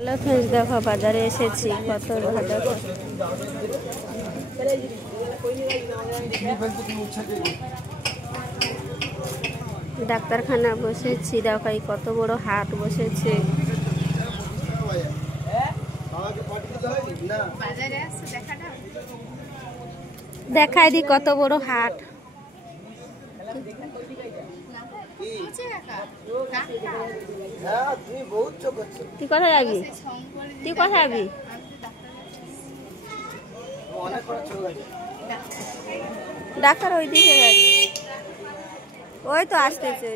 Hello friends, দেখো বাজারে এসেছি। কত দেখো ডাক্তারখানা বসেছি। দেখো এই কত বড় হাট বসেছে। দেখাই দি কত বড় হাট। তুই কোথায় যাবি? তুই কোথায় যাবি? ডাক্তার ওই দিকে গেছে, ওই তো আসতেছে।